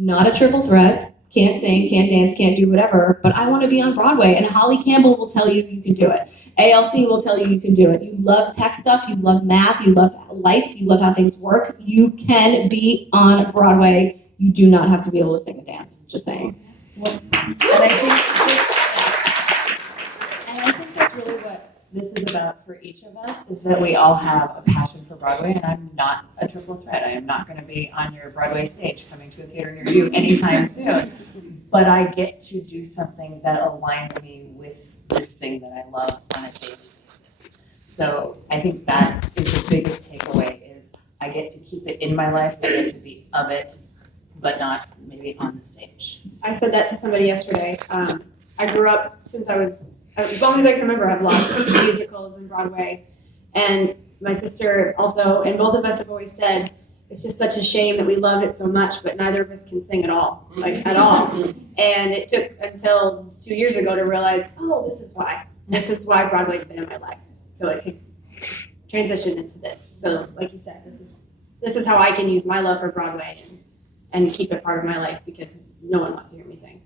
not a triple threat, can't sing, can't dance, can't do whatever, but I want to be on Broadway. And Holly Campbell will tell you you can do it. ALC will tell you you can do it. You love tech stuff, you love math, you love lights, you love how things work. You can be on Broadway. You do not have to be able to sing and dance. Just saying. And I think that's really what this is about for each of us, is that we all have a passion for Broadway, and I'm not a triple threat. I am not going to be on your Broadway stage coming to a theater near you anytime soon. But I get to do something that aligns me with this thing that I love on a daily basis. So I think that is the biggest takeaway, is I get to keep it in my life, I get to be of it, but not maybe on the stage. I said that to somebody yesterday. I grew up, since I was, as long as I can remember, I've watched musicals and Broadway. And my sister also, and both of us have always said, it's just such a shame that we love it so much, but neither of us can sing at all, like at all. And it took until 2 years ago to realize, oh, this is why. This is why Broadway's been in my life. So it could transition into this. So like you said, this is how I can use my love for Broadway and keep it part of my life, because no one wants to hear me sing.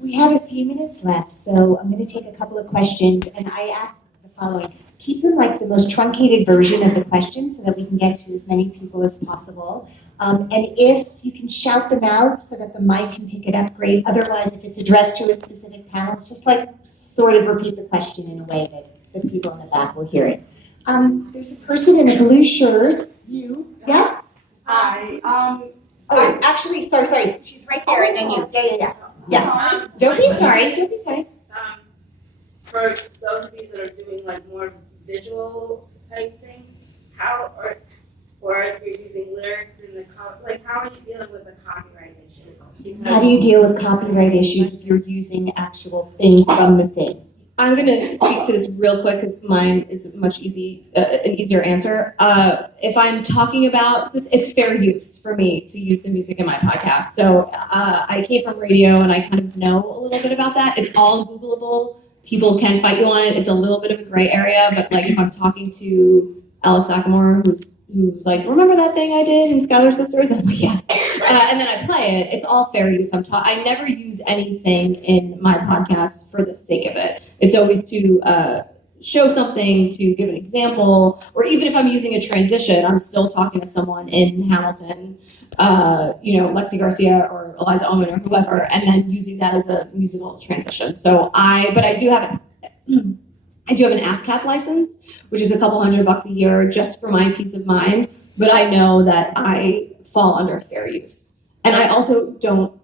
We have a few minutes left, so I'm going to take a couple of questions, and I ask the following. Keep them like the most truncated version of the question so that we can get to as many people as possible. And if you can shout them out so that the mic can pick it up, great. Otherwise, if it's addressed to a specific panel, it's just like sort of repeat the question in a way that the people in the back will hear it. There's a person in a blue shirt. You, yeah? Hi. Oh, actually, sorry. She's right there, and then you. Yeah. Don't be sorry. For those of you that are doing like more visual type things, or if you're using lyrics in the how are you dealing with the copyright issue? How do you deal with copyright issues if you're using actual things from the thing? I'm going to speak to this real quick because mine is an easier answer. If I'm talking about, it's fair use for me to use the music in my podcast. So I came from radio and I kind of know a little bit about that. It's all Googleable. People can fight you on it. It's a little bit of a gray area, but like if I'm talking to Alex Sakamore, who's like, remember that thing I did in Schuyler Sisters? I'm like, yes. And then I play it. It's all fair use. I never use anything in my podcast for the sake of it. It's always to show something, to give an example, or even if I'm using a transition, I'm still talking to someone in Hamilton, Lexi Garcia or Eliza Owen or whoever, and then using that as a musical transition. So I do have an ASCAP license, which is a couple $100 a year just for my peace of mind. But I know that I fall under fair use. And I also don't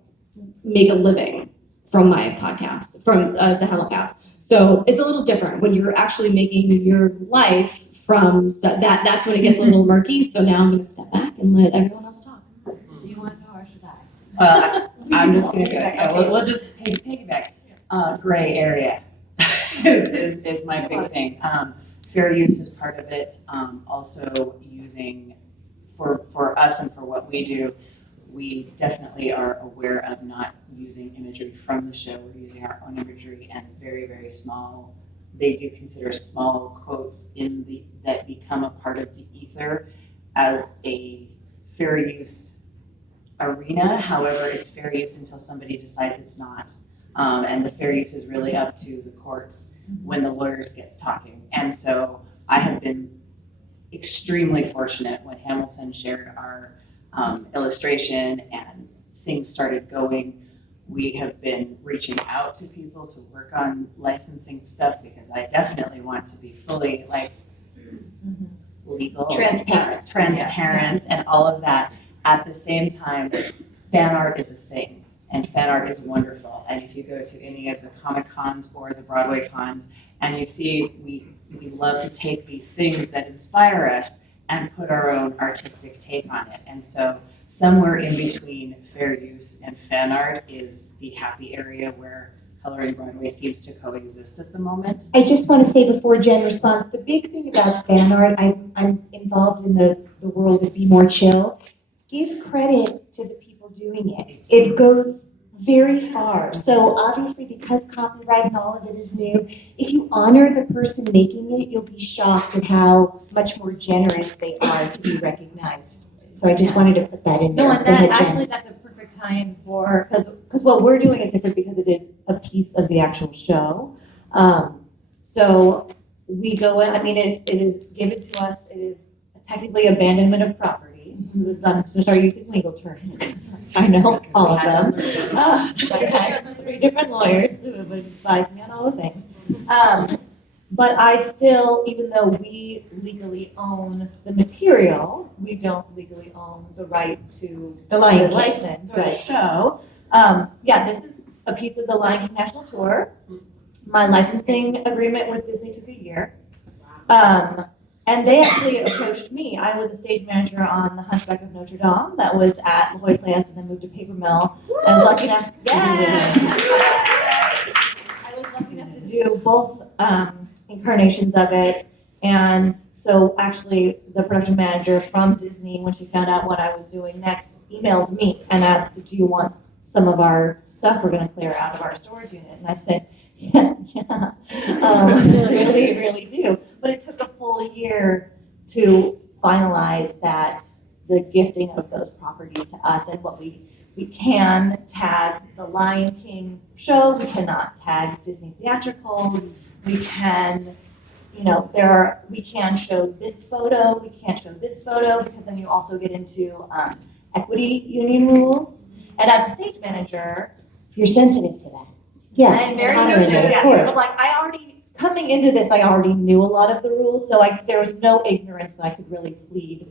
make a living from my podcast, from the Hamilcast. So it's a little different when you're actually making your life from stuff. That's when it gets a little murky. So now I'm going to step back and let everyone else talk. Do you want to go or should I? Well, I'm just going to go. We'll just piggyback. Gray area is my big thing. Fair use is part of it. Also using, for us and for what we do, we definitely are aware of not using imagery from the show. We're using our own imagery and very, very small. They do consider small quotes that become a part of the ether as a fair use arena. However, it's fair use until somebody decides it's not. And the fair use is really up to the courts when the lawyers get talking. And so I have been extremely fortunate when Hamilton shared our illustration and things started going. We have been reaching out to people to work on licensing stuff because I definitely want to be fully legal, Transparent, yes. And all of that. At the same time, fan art is a thing. And fan art is wonderful. And if you go to any of the Comic Cons or the Broadway Cons, and you see we love to take these things that inspire us and put our own artistic take on it. And so somewhere in between fair use and fan art is the happy area where Coloring Broadway seems to coexist at the moment. I just want to say before Jen responds, the big thing about fan art, I'm involved in the world of Be More Chill. Give credit to the people doing it. It goes very far. So obviously because copyright and all of it is new, if you honor the person making it, you'll be shocked at how much more generous they are to be recognized. So I just wanted to put that in there. No, and Go ahead, that, Jen. actually, that's a perfect time for, because what we're doing is different because it is a piece of the actual show. So we go in, I mean, it is given to us, it is technically abandonment of property. I'm so sorry using legal terms, because I know all of them. I had 3 different lawyers who would advise me on all the things. But I still, even though we legally own the material, we don't legally own the right to The Lion the King. license or the Right. show. Yeah, this is a piece of the Lion King National Tour. My licensing agreement with Disney took a year. And they actually approached me. I was a stage manager on The Hunchback of Notre Dame that was at La Jolla Plants and then moved to Paper Mill. I was lucky enough, I was lucky enough to do both incarnations of it. And so actually the production manager from Disney, when she found out what I was doing next, emailed me and asked, do you want some of our stuff we're gonna clear out of our storage unit? And I said, yeah, really, really do. But it took a full year to finalize that, the gifting of those properties to us, and what we can tag the Lion King show, we cannot tag Disney theatricals, we can, we can show this photo, we can't show this photo, because then you also get into equity union rules. And as a stage manager, You're sensitive to that. Yeah. I'm very honor sensitive, that, yeah. of course. But like, coming into this, I already knew a lot of the rules, so there was no ignorance that I could really plead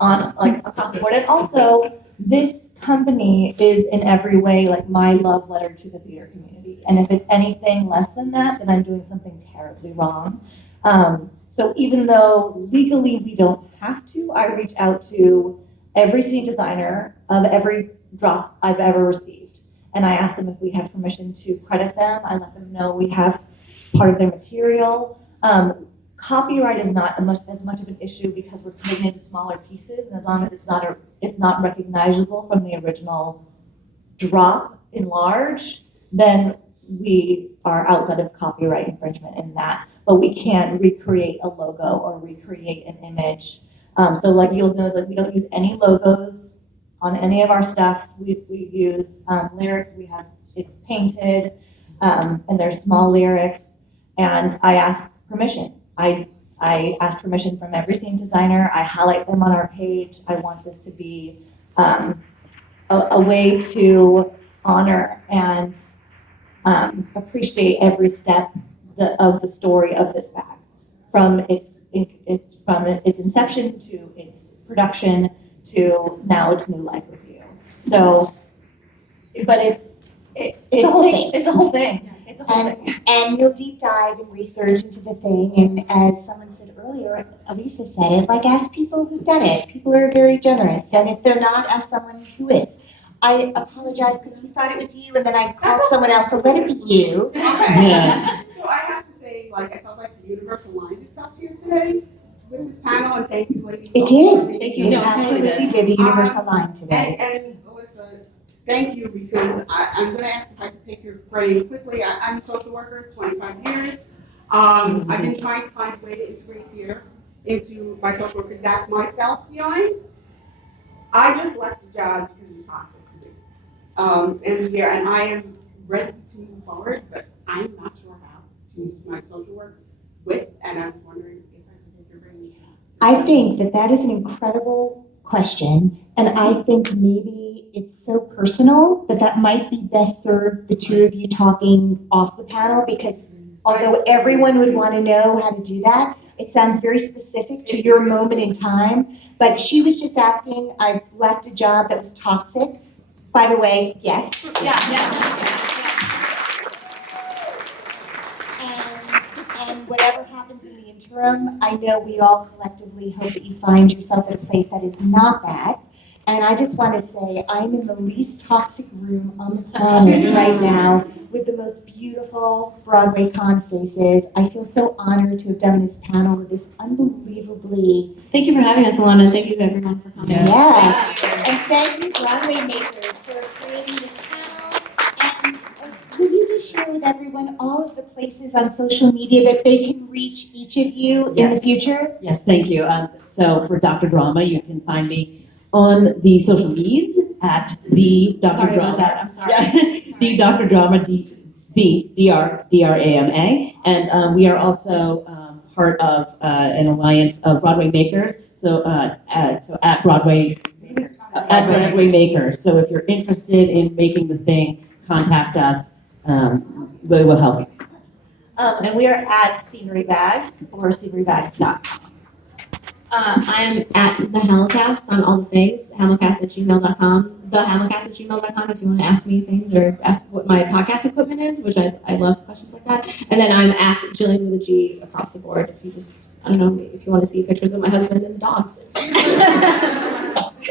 on, like, across the board. And also, this company is in every way like my love letter to the theater community. And if it's anything less than that, then I'm doing something terribly wrong. So even though legally we don't have to, I reach out to every scene designer of every drop I've ever received. And I ask them if we have permission to credit them. I let them know we have part of their material. Copyright is not as much of an issue because we're putting into smaller pieces, and as long as it's not recognizable from the original drop in large, then we are outside of copyright infringement in that. But we can recreate a logo or recreate an image. So like you'll notice, like we don't use any logos on any of our stuff. We use lyrics. It's painted, and there's small lyrics. And I ask permission. I ask permission from every scene designer. I highlight them on our page. I want this to be a way to honor and appreciate every step of the story of this bag, from its inception to its production to now its new life with you. So, but it's a whole thing. It's a whole thing. It's a whole thing. And you'll deep dive and research into the thing, and as someone said earlier, Alisa said it, like ask people who've done it. People are very generous, and if they're not, ask someone who is. I apologize because we thought it was you, and then I called someone else, so let it be you. Okay. Yeah. So I have to say, I felt like the universe aligned itself here today with this panel, and thank you, ladies. It did. Thank you. It No, it totally absolutely did. The universe aligned today. And Alyssa, thank you, because I'm gonna ask if I can pick your brain quickly. I'm a social worker, 25 years. I've been trying to find a way to integrate here into my social work, because that's my self-healing. I just left the job because it's toxic to me. And I am ready to move forward, but I'm not sure how to use my social work with, and I'm wondering if I can pick your brain. I think that is an incredible question, and I think maybe it's so personal that might be best served the two of you talking off the panel, because although everyone would want to know how to do that, it sounds very specific to your moment in time. But she was just asking, I left a job that was toxic. By the way, yes. And whatever happens in the interim, I know we all collectively hope that you find yourself at a place that is not that. And I just want to say, I'm in the least toxic room on the planet right now with the most beautiful BroadwayCon faces. I feel so honored to have done this panel with this unbelievably... Thank you for having us, Ilana. Thank you to everyone for coming. Yeah. And thank you, Broadway makers, for creating this panel. And could you just share with everyone all of the places on social media that they can reach each of you in the future? Yes, thank you. So for Dr. Drama, you can find me on the social medias at the Dr. Sorry Drama. about that, I'm sorry. Yeah, the Dr. Drama, DRAMA, and we are also part of an alliance of Broadway Makers. So at Broadway Makers. So if you're interested in making the thing, contact us. We will help you. And we are at Scenery Bags or scenerybags.com. I'm at the Hamilcast on all the things, hamilcast@gmail.com, thehamilcast@gmail.com if you want to ask me things or ask what my podcast equipment is, which I love questions like that. And then I'm at Gillian with a G across the board if you just, I don't know, if you want to see pictures of my husband and the dogs.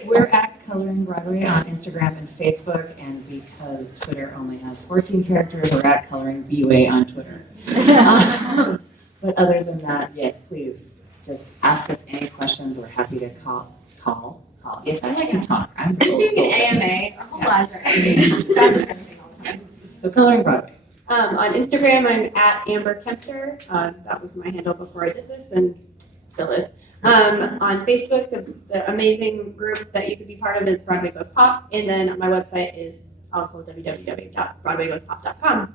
We're at Coloring Broadway on Instagram and Facebook, and because Twitter only has 14 characters, we're at Coloring BUA on Twitter. But other than that, yes, please just ask us any questions. We're happy to call. Yes, I like to talk. I'm Just use an old school. AMA, our whole lives are AMAs, just ask us anything all the time. So Coloring Broadway. On Instagram, I'm at Amber Kempter. That was my handle before I did this and still is. On Facebook, the amazing group that you could be part of is Broadway Goes Pop. And then my website is also www.broadwaygoespop.com.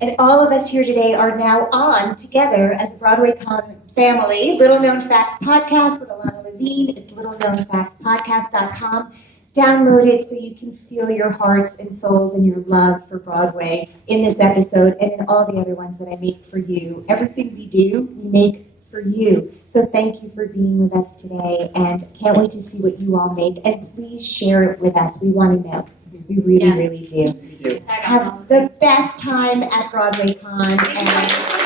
And all of us here today are now on together as a BroadwayCon family. Little Known Facts Podcast with Ilana Levine. It's littleknownfactspodcast.com. Download it so you can feel your hearts and souls and your love for Broadway in this episode and in all the other ones that I make for you. Everything we do, we make for you. So thank you for being with us today, and can't wait to see what you all make. And please share it with us. We want to know. We really, Yes. really do. We do. Tag us all. Have the best time at BroadwayCon, and